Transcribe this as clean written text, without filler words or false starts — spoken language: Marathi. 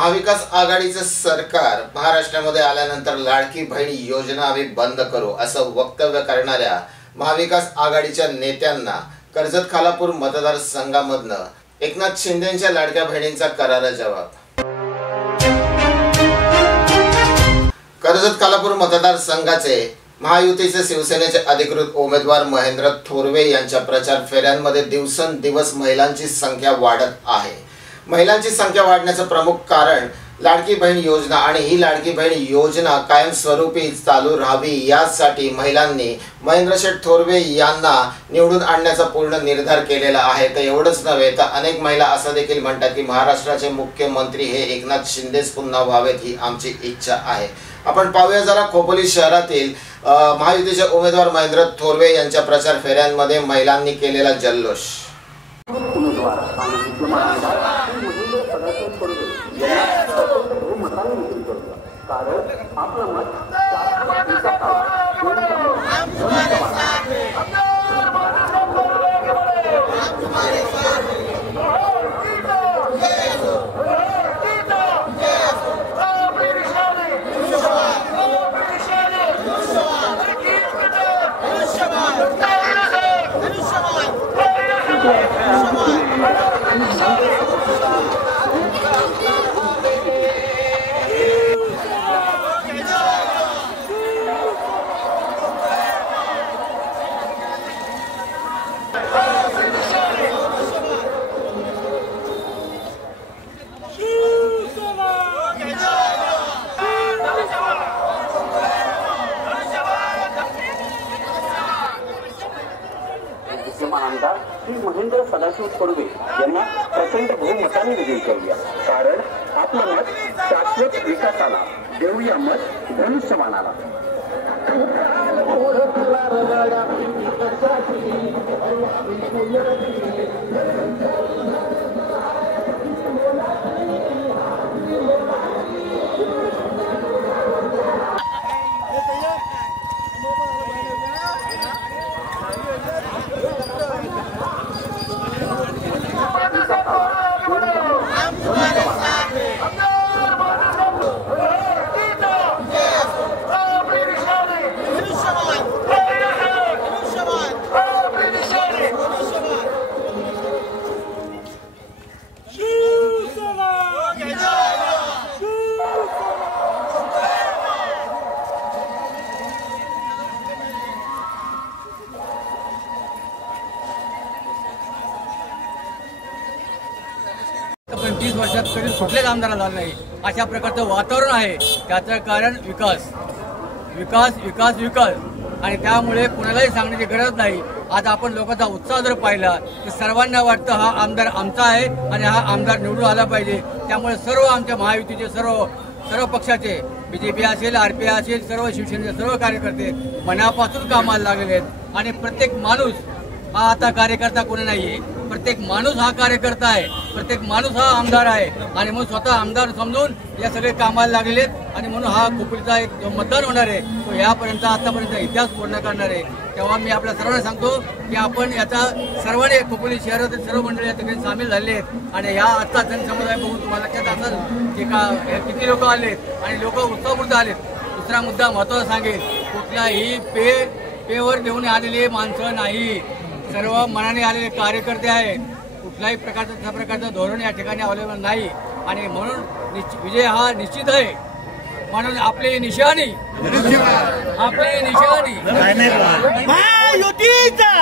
महाविकास आघाडीचं सरकार महाराष्ट्रामध्ये आल्यानंतर लाडकी बहीण योजना आम्ही बंद करू असं वक्तव्य करणाऱ्या महाविकास आघाडीच्या नेत्यांना कर्जत खालापूर मतदारसंघामधनं एकनाथ शिंदेंच्या लाडक्या बहिणींचा करारा जवाब। कर्जत खालापूर मतदारसंघाचे महायुतीचे शिवसेनेचे अधिकृत उमेदवार महेंद्र थोरवे यांच्या प्रचार फेऱ्यांमध्ये दिवसेंदिवस महिलांची संख्या वाढत आहे। महिलांची संख्या वाढण्याचं प्रमुख कारण लाडकी बहीण योजना आणि ही लाडकी बहीण योजना कायमस्वरूपी चालू राहावी यासाठी महिलांनी महेंद्र थोरवे यांना निवडून आणण्याचा पूर्ण निर्धार केलेला आहे। तर एवढंच नव्हे तर अनेक महिला असं देखील म्हणतात की महाराष्ट्राचे मुख्यमंत्री हे एकनाथ शिंदेच पुन्हा व्हावेत ही आमची इच्छा आहे। आपण पाहूया जरा खोपोली शहरातील महायुतीचे उमेदवार महेंद्र थोरवे यांच्या प्रचार फेऱ्यांमध्ये महिलांनी केलेला जल्लोष। आमदार श्री महेंद्र सदाशिव थोरवे यांना प्रचंड बहुमताने विजयी करूया, कारण आपलं मत शाश्वत विकासाला, देऊया मत धनुष्यमानाला। पण 30 वर्षात कधी कुठल्याच आमदाराला झालं नाही अशा प्रकारचं वातावरण आहे। त्याचं कारण विकास विकास विकास विकास आणि त्यामुळे कुणालाही सांगण्याची गरज नाही। आज आपण लोकांचा उत्साह जर पाहिला तर सर्वांना वाटतं हा आमदार आमचा आहे आणि हा आमदार निवडून आला पाहिजे। त्यामुळे सर्व आमच्या महायुतीचे सर्व पक्षाचे बीजेपी असेल, आरपीआय असेल, सर्व शिवसेनेचे सर्व कार्यकर्ते मनापासून कामाला लागलेले आहेत आणि प्रत्येक माणूस हा आता कार्यकर्ता कोणी नाहीये, प्रत्येक माणूस हा कार्यकर्ता आहे, प्रत्येक माणूस हा आमदार आहे आणि म्हणून स्वतः आमदार समजून या सगळे कामाला लागलेले आहेत आणि म्हणून हा खोपोलीचा एक जो मतदान होणार आहे तो यापर्यंत आतापर्यंत इतिहास पूर्ण करणार आहे। तेव्हा मी आपल्या सर्वांना सांगतो की आपण याचा सर्वांनी खोपोली शहरातील सर्व मंडळी या ठिकाणी सामील झाले आहेत आणि ह्या आजचा जनसमुदाय बघून तुम्हाला लक्षात असेल की किती लोक आलेत आणि लोक उत्साहपूर्ण आलेत। दुसरा मुद्दा महत्त्वाचा सांगेल, कुठल्याही पेवर घेऊन आलेले माणसं नाही, सर्व मनाने आलेले कार्यकर्ते आहेत। कुठल्याही प्रकारचं धोरण या ठिकाणी अवेलेबल नाही आणि म्हणून विजय हा निश्चित आहे। म्हणून आपली निशाणी महायुतीचा